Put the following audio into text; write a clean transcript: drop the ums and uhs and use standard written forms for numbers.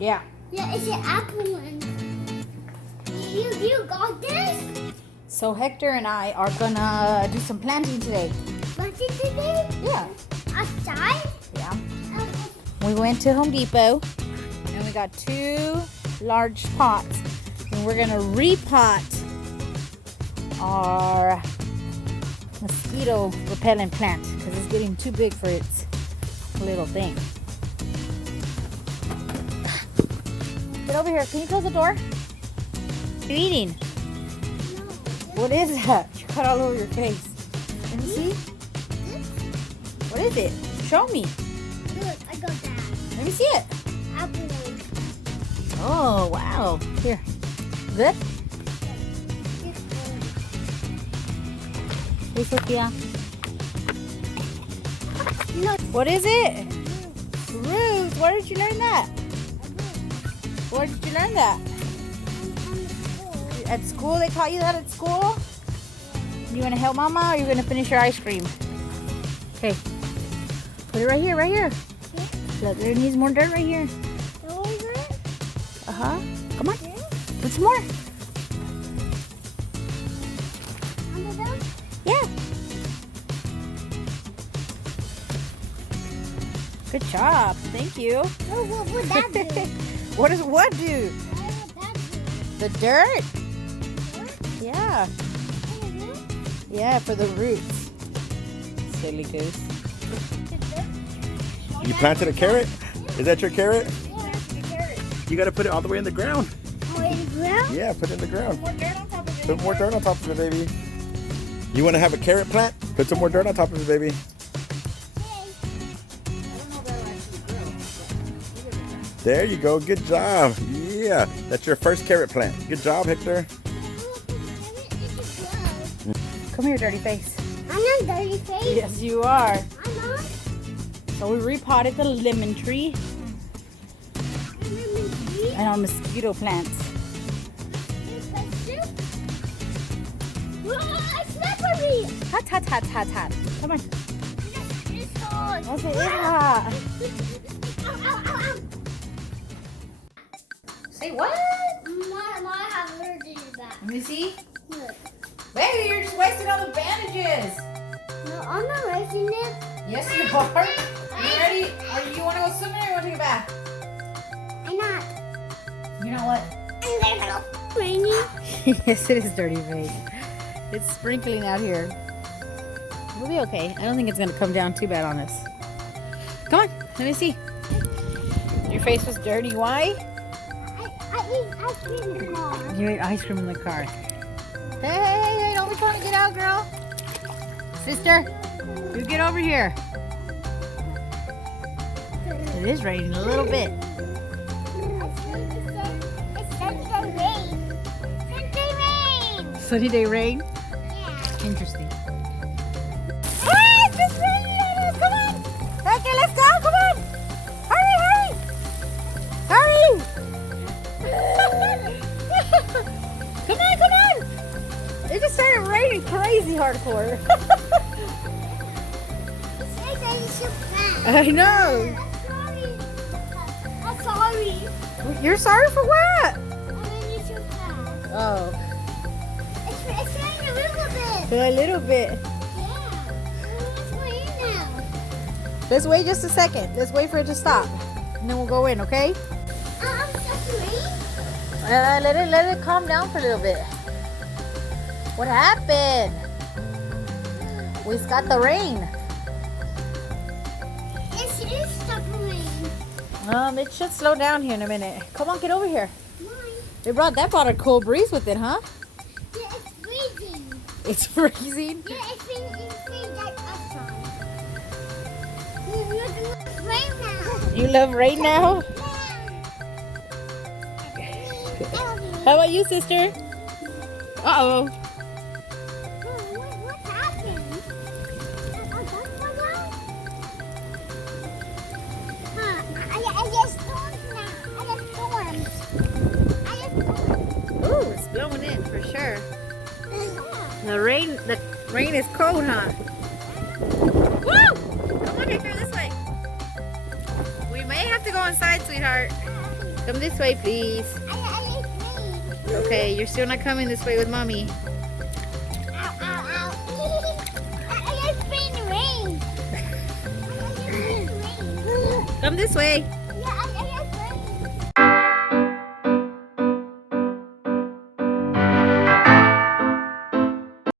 Yeah. Yeah, it's an apple one. You got this? So Hector and I are gonna do some planting today. Planting today? Yeah. Outside? Yeah. We went to Home Depot and we got 2 large pots. And we're gonna repot our mosquito repellent plant because it's getting too big for its little thing. Get over here. Can you close the door? What are you eating? No. What is that? You got all over your face. Let me see. What is it? Show me. Look, I got that. Let me see it. Apple one. Oh, wow. Here. Good? Hey, Sophia. No. What is it? Roots. Where did you learn that? Where did you learn that? At school? They taught you that at school? You want to help Mama or are you going to finish your ice cream? Okay. Put it right here, right here. Look, there needs more dirt right here. Uh-huh. Come on. Put some more. Yeah. Good job. Thank you. What would that do? What does what do? What would that do? The dirt? Yeah. Yeah, for the roots. Silly goose. You planted a carrot? Is that your carrot? Yeah, the carrot. You gotta put it all the way in the ground. Oh, in the ground? Yeah, put it in the ground. More dirt on top of it. Put more dirt on top of it, baby. You wanna have a carrot plant? Put some more dirt on top of it, baby. There you go, good job. Yeah, that's your first carrot plant. Good job, Hector. Come here, dirty face. I'm not dirty face. Yes, you are. I'm not. So we repotted the lemon tree and our mosquito plants. Slippery. Hot, hot, hot, hot, hot. Come on. It's hot. That's it. Yeah. Say what? My have allergy to that. Let me see. Look. Baby, you're just wasting all the bandages. No, I'm not racing it. Yes, you are. You ready? You want to go swimming or you want to take a bath? I'm not. You know what? I'm gonna go rainy. Yes, it is dirty, babe. It's sprinkling out here. We'll be okay. I don't think it's going to come down too bad on us. Come on, let me see. Your face was dirty. Why? I eat ice cream in the car. You ate ice cream in the car. Hey, don't be trying to get out, girl. Sister, you get over here. It is raining a little bit. It's Sunday rain. Sunday rain. Sunny day rain? Yeah. Interesting. Ah, it's just raining on us. Come on. Okay, let's go. Come on. Hurry. Hurry. Come on. It just started raining crazy hardcore. It's like that you should pass. I know. I'm sorry. You're sorry for what? I mean, you should pass. Oh, It's raining a little bit. a little bit. Yeah. Let's go in now. Let's wait just a second. Let's wait for it to stop. And then we'll go in, okay? I'm just rain. Let it calm down for a little bit. What happened? We got the rain. It is stop rain. It should slow down here in a minute. Come on, get over here. Mine. That brought a cool breeze with it, huh? Yeah, it's freezing. It's freezing. Yeah, it's freezing like outside. Look, rain now. You love rain now? How about you, sister? Uh-oh. What happened? I just storms now. I just storms. Ooh, it's blowing in for sure. The rain is cold, huh? Woo! Come on, Hector, this way. We may have to go inside, sweetheart. Come this way, please. I like rain. Okay, you're still not coming this way with mommy. Ow, ow, ow. I like rain. I like rain. Come this way.